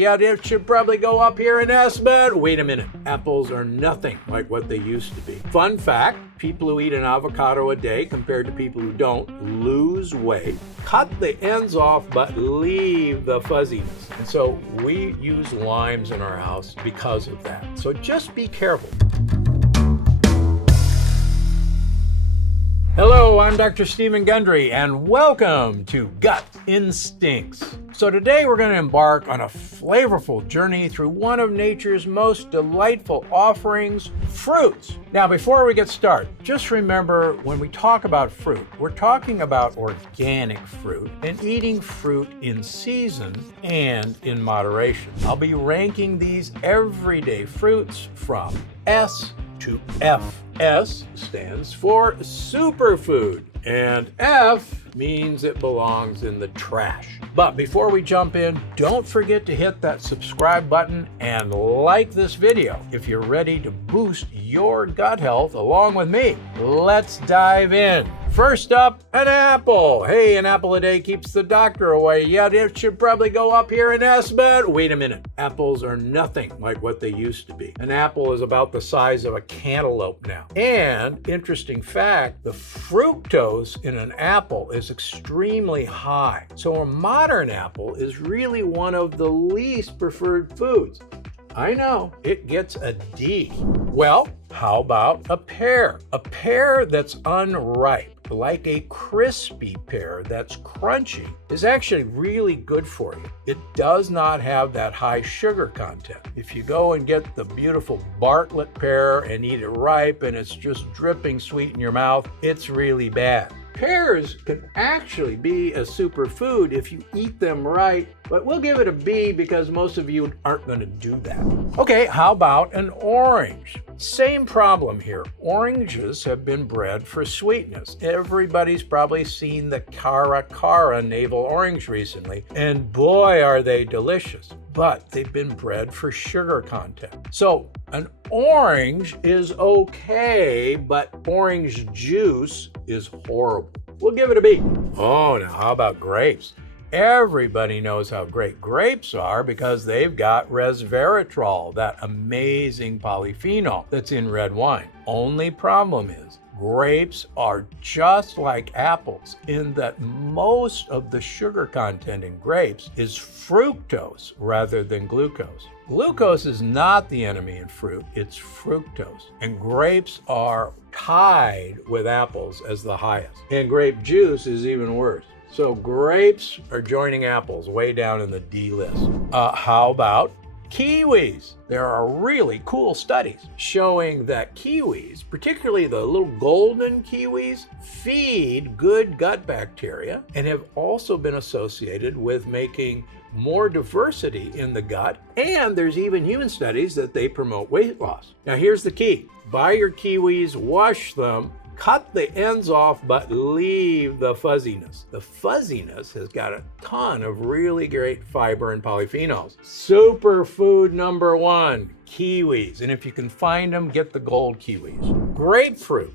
Yeah, it should probably go up here in S, but wait a minute. Apples are nothing like what they used to be. Fun fact, people who eat an avocado a day compared to people who don't lose weight. Cut the ends off, but leave the fuzziness. And so we use limes in our house because of that. So just be careful. Hello, I'm Dr. Stephen Gundry, and welcome to Gut Instincts. So today we're going to embark on a flavorful journey through one of nature's most delightful offerings, fruits. Now, before we get started, just remember when we talk about fruit, we're talking about organic fruit and eating fruit in season and in moderation. I'll be ranking these everyday fruits from S to F. S stands for superfood, and F means it belongs in the trash. But before we jump in, don't forget to hit that subscribe button and like this video if you're ready to boost your gut health along with me. Let's dive in. First up, an apple. Hey, an apple a day keeps the doctor away. Yeah, it should probably go up here in S, but wait a minute. Apples are nothing like what they used to be. An apple is about the size of a cantaloupe now. And interesting fact, the fructose in an apple is extremely high. So a modern apple is really one of the least preferred foods. I know, it gets a D. Well, how about a pear? A pear that's unripe, like a crispy pear that's crunchy, is actually really good for you. It does not have that high sugar content. If you go and get the beautiful Bartlett pear and eat it ripe and it's just dripping sweet in your mouth, it's really bad. Pears can actually be a superfood if you eat them right, but we'll give it a B because most of you aren't going to do that. Okay, how about an orange? Same problem here. Oranges have been bred for sweetness. Everybody's probably seen the Cara navel orange recently, and boy, are they delicious. But they've been bred for sugar content. So an orange is okay, but orange juice is horrible. We'll give it a B. Oh, now how about grapes? Everybody knows how great grapes are because they've got resveratrol, that amazing polyphenol that's in red wine. Only problem is, grapes are just like apples in that most of the sugar content in grapes is fructose rather than glucose. Glucose is not the enemy in fruit, it's fructose. And grapes are tied with apples as the highest. And grape juice is even worse. So grapes are joining apples way down in the D list. How about kiwis? There are really cool studies showing that kiwis, particularly the little golden kiwis, feed good gut bacteria and have also been associated with making more diversity in the gut. And there's even human studies that they promote weight loss. Now here's the key. Buy your kiwis, wash them, cut the ends off, but leave the fuzziness. The fuzziness has got a ton of really great fiber and polyphenols. Superfood number one, kiwis. And if you can find them, get the gold kiwis. Grapefruit.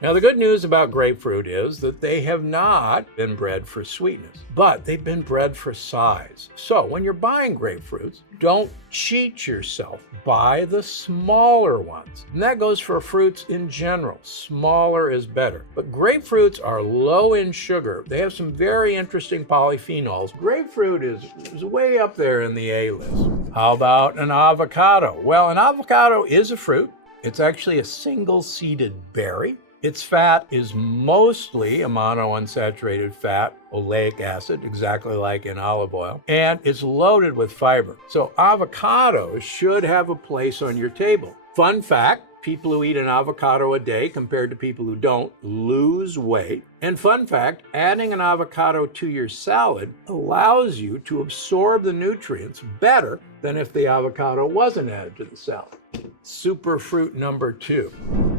Now, the good news about grapefruit is that they have not been bred for sweetness, but they've been bred for size. So when you're buying grapefruits, don't cheat yourself. Buy the smaller ones. And that goes for fruits in general. Smaller is better. But grapefruits are low in sugar. They have some very interesting polyphenols. Grapefruit is way up there in the A list. How about an avocado? Well, an avocado is a fruit. It's actually a single-seeded berry. Its fat is mostly a monounsaturated fat, oleic acid, exactly like in olive oil, and it's loaded with fiber. So avocados should have a place on your table. Fun fact, people who eat an avocado a day compared to people who don't lose weight. And fun fact, adding an avocado to your salad allows you to absorb the nutrients better than if the avocado wasn't added to the salad. Superfruit number two,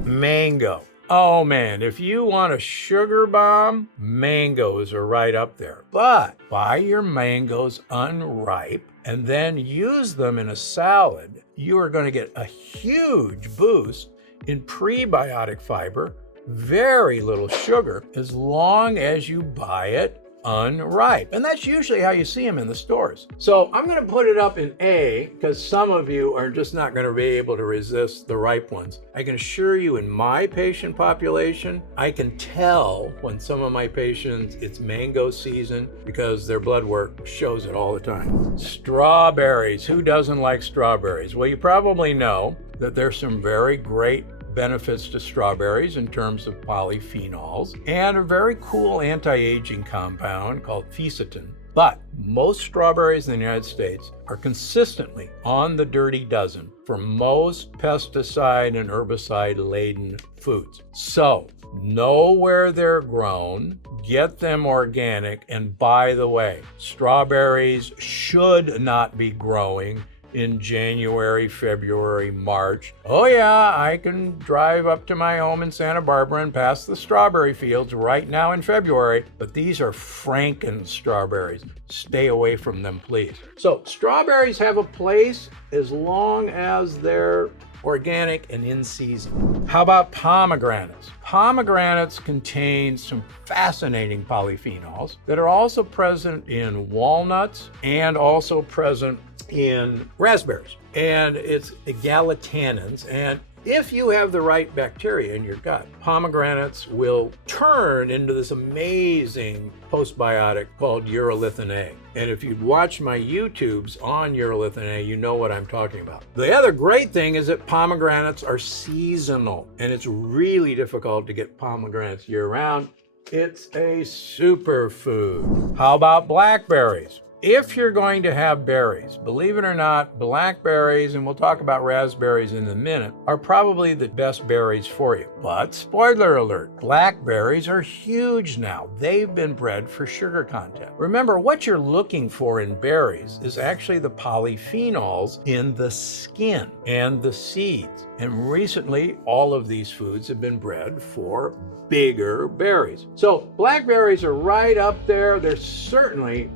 mango. Oh man, if you want a sugar bomb, mangoes are right up there. But buy your mangoes unripe and then use them in a salad. You are going to get a huge boost in prebiotic fiber, very little sugar, as long as you buy it unripe. And that's usually how you see them in the stores. So I'm going to put it up in A because some of you are just not going to be able to resist the ripe ones. I can assure you in my patient population, I can tell when some of my patients, it's mango season because their blood work shows it all the time. Strawberries. Who doesn't like strawberries? Well, you probably know that there's some very great benefits to strawberries in terms of polyphenols and a very cool anti-aging compound called quercetin. But most strawberries in the United States are consistently on the dirty dozen for most pesticide and herbicide-laden foods. So know where they're grown, get them organic, and by the way, strawberries should not be growing in January, February, March. Oh yeah, I can drive up to my home in Santa Barbara and pass the strawberry fields right now in February, but these are Franken strawberries. Stay away from them, please. So strawberries have a place as long as they're organic and in season. How about pomegranates? Pomegranates contain some fascinating polyphenols that are also present in walnuts and also present in raspberries. And it's egalitannins. And if you have the right bacteria in your gut, pomegranates will turn into this amazing postbiotic called urolithin A. And if you've watched my YouTubes on urolithin A, you know what I'm talking about. The other great thing is that pomegranates are seasonal, and it's really difficult to get pomegranates year-round. It's a superfood. How about blackberries? If you're going to have berries, believe it or not, blackberries, and we'll talk about raspberries in a minute, are probably the best berries for you. But spoiler alert, blackberries are huge now. They've been bred for sugar content. Remember, what you're looking for in berries is actually the polyphenols in the skin and the seeds. And recently, all of these foods have been bred for bigger berries. So blackberries are right up there. They're certainly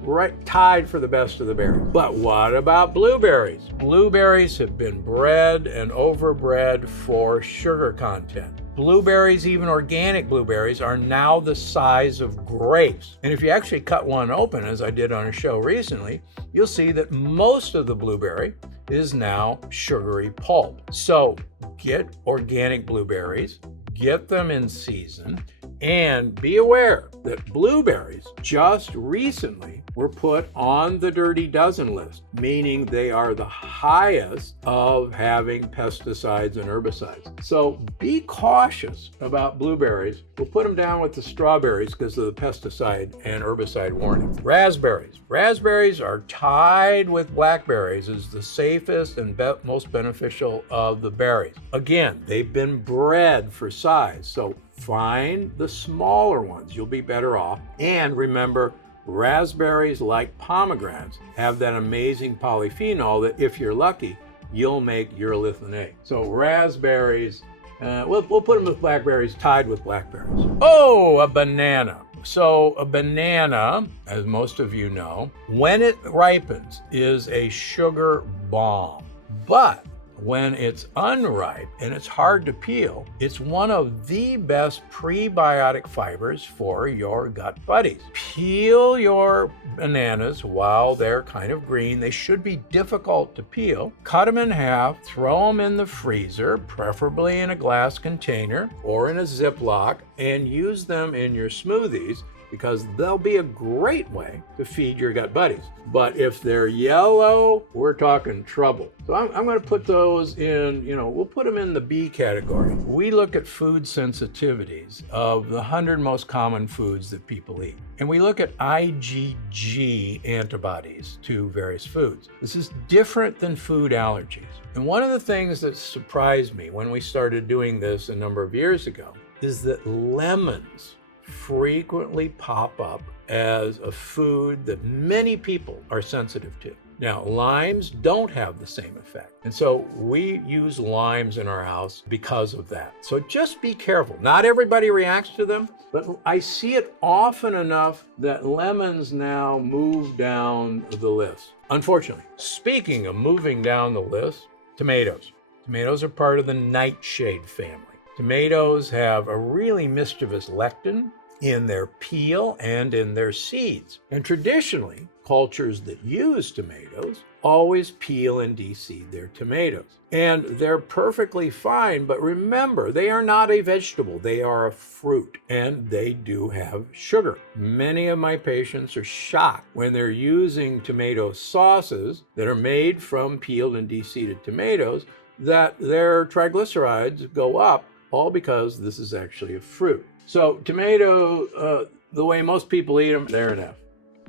tied for the best of the berries. But what about blueberries? Blueberries have been bred and overbred for sugar content. Blueberries, even organic blueberries, are now the size of grapes. And if you actually cut one open, as I did on a show recently, you'll see that most of the blueberry is now sugary pulp. So get organic blueberries, get them in season, and be aware that blueberries just recently were put on the Dirty Dozen list, meaning they are the highest of having pesticides and herbicides. So be cautious about blueberries. We'll put them down with the strawberries because of the pesticide and herbicide warning. Raspberries. Raspberries are tied with blackberries as the safest and most beneficial of the berries. Again, they've been bred for size, so find the smaller ones. You'll be better off. And remember, raspberries, like pomegranates, have that amazing polyphenol that if you're lucky, you'll make urolithin A. So raspberries, we'll put them with blackberries, tied with blackberries. Oh, a banana. So a banana, as most of you know, when it ripens, is a sugar bomb. But when it's unripe and it's hard to peel, it's one of the best prebiotic fibers for your gut buddies. Peel your bananas while they're kind of green. They should be difficult to peel. Cut them in half, throw them in the freezer, preferably in a glass container or in a Ziploc, and use them in your smoothies because they'll be a great way to feed your gut buddies. But if they're yellow, we're talking trouble. So I'm going to put those in, we'll put them in the B category. We look at food sensitivities of the 100 most common foods that people eat. And we look at IgG antibodies to various foods. This is different than food allergies. And one of the things that surprised me when we started doing this a number of years ago is that lemons frequently pop up as a food that many people are sensitive to. Now, limes don't have the same effect. And so we use limes in our house because of that. So just be careful. Not everybody reacts to them, but I see it often enough that lemons now move down the list. Unfortunately, speaking of moving down the list, tomatoes. Tomatoes are part of the nightshade family. Tomatoes have a really mischievous lectin in their peel and in their seeds. And traditionally, cultures that use tomatoes always peel and de-seed their tomatoes. And they're perfectly fine, but remember, they are not a vegetable, they are a fruit, and they do have sugar. Many of my patients are shocked when they're using tomato sauces that are made from peeled and de-seeded tomatoes that their triglycerides go up, all because this is actually a fruit. So tomato, the way most people eat them, they're an F.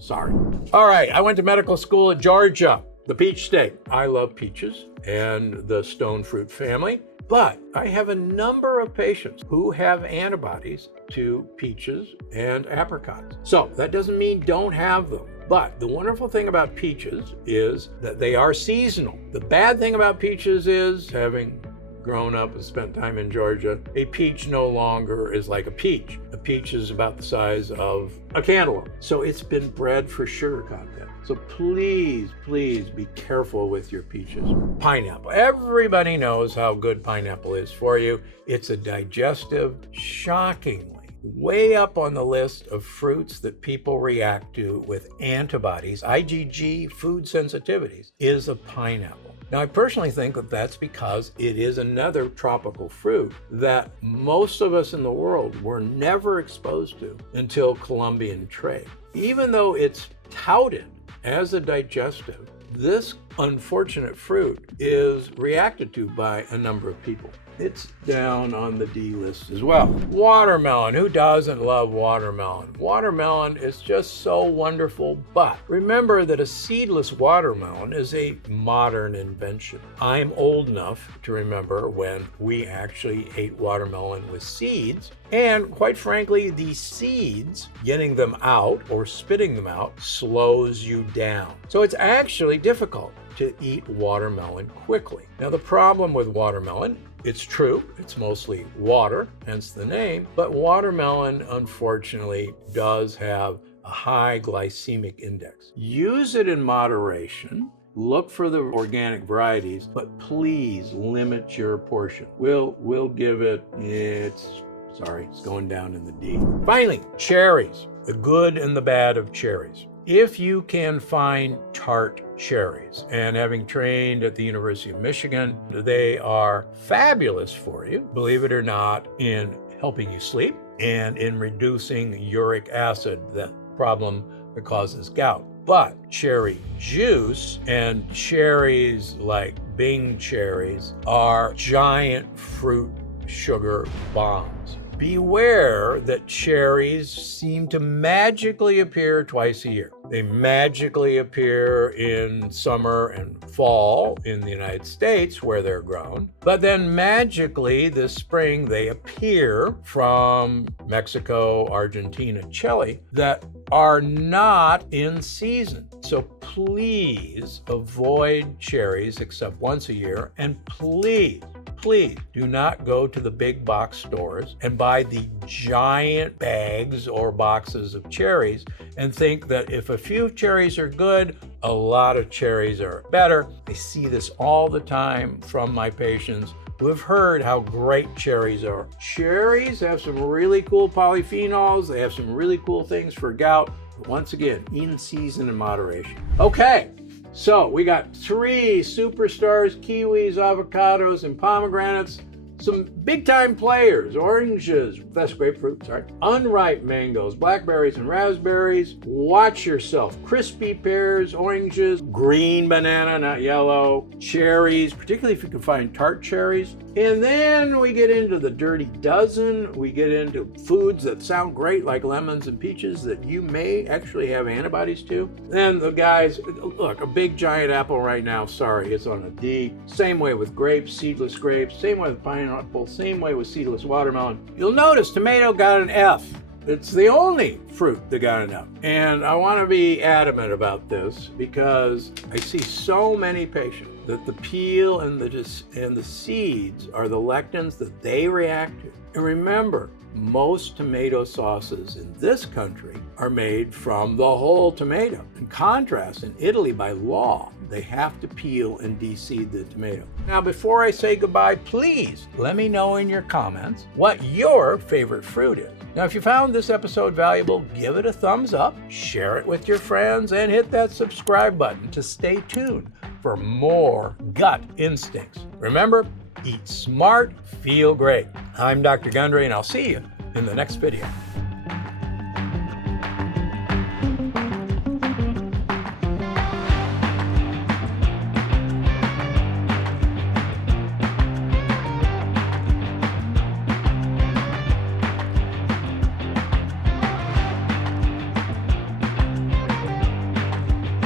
Sorry. All right, I went to medical school at Georgia, the peach state. I love peaches and the stone fruit family, but I have a number of patients who have antibodies to peaches and apricots. So that doesn't mean don't have them. But the wonderful thing about peaches is that they are seasonal. The bad thing about peaches is, having grown up and spent time in Georgia, a peach no longer is like a peach. A peach is about the size of a cantaloupe. So it's been bred for sugar content. So please, please be careful with your peaches. Pineapple. Everybody knows how good pineapple is for you. It's a digestive, shockingly way up on the list of fruits that people react to with antibodies, IgG food sensitivities, is a pineapple. Now, I personally think that that's because it is another tropical fruit that most of us in the world were never exposed to until Columbian trade. Even though it's touted as a digestive, this unfortunate fruit is reacted to by a number of people. It's down on the D list as well. Watermelon. Who doesn't love watermelon? Watermelon is just so wonderful, but remember that a seedless watermelon is a modern invention. I'm old enough to remember when we actually ate watermelon with seeds, and quite frankly, the seeds, getting them out or spitting them out, slows you down. So it's actually difficult to eat watermelon quickly. Now, the problem with watermelon, it's true, it's mostly water, hence the name, but watermelon, unfortunately, does have a high glycemic index. Use it in moderation. Look for the organic varieties, but please limit your portion. We'll give it, it's going down in the D. Finally, cherries, the good and the bad of cherries. If you can find tart cherries, and having trained at the University of Michigan, they are fabulous for you, believe it or not, in helping you sleep and in reducing uric acid, that problem that causes gout. But cherry juice and cherries like Bing cherries are giant fruit sugar bombs. Beware that cherries seem to magically appear twice a year. They magically appear in summer and fall in the United States where they're grown, but then magically this spring they appear from Mexico, Argentina, Chile that are not in season. So please avoid cherries except once a year, and please do not go to the big box stores and buy the giant bags or boxes of cherries and think that if a few cherries are good, a lot of cherries are better. I see this all the time from my patients who have heard how great cherries are. Cherries have some really cool polyphenols. They have some really cool things for gout. But once again, in season and moderation. Okay. So we got 3 superstars, kiwis, avocados, and pomegranates. Some big time players, oranges, that's grapefruit, sorry, unripe mangoes, blackberries and raspberries. Watch yourself. Crispy pears, oranges, green banana, not yellow, cherries, particularly if you can find tart cherries. And then we get into the dirty dozen. We get into foods that sound great like lemons and peaches that you may actually have antibodies to. Then the guys, look, a big giant apple right now, sorry, it's on a D. Same way with grapes, seedless grapes, same way with pineapple, same way with seedless watermelon. You'll notice tomato got an F. It's the only fruit that got an F. And I want to be adamant about this because I see so many patients that the peel and the seeds are the lectins that they react to. And remember, most tomato sauces in this country are made from the whole tomato. In contrast, in Italy, by law, they have to peel and de-seed the tomato. Now, before I say goodbye, please let me know in your comments what your favorite fruit is. Now, if you found this episode valuable, give it a thumbs up, share it with your friends, and hit that subscribe button to stay tuned for more gut instincts. Remember, eat smart, feel great. I'm Dr. Gundry, and I'll see you in the next video.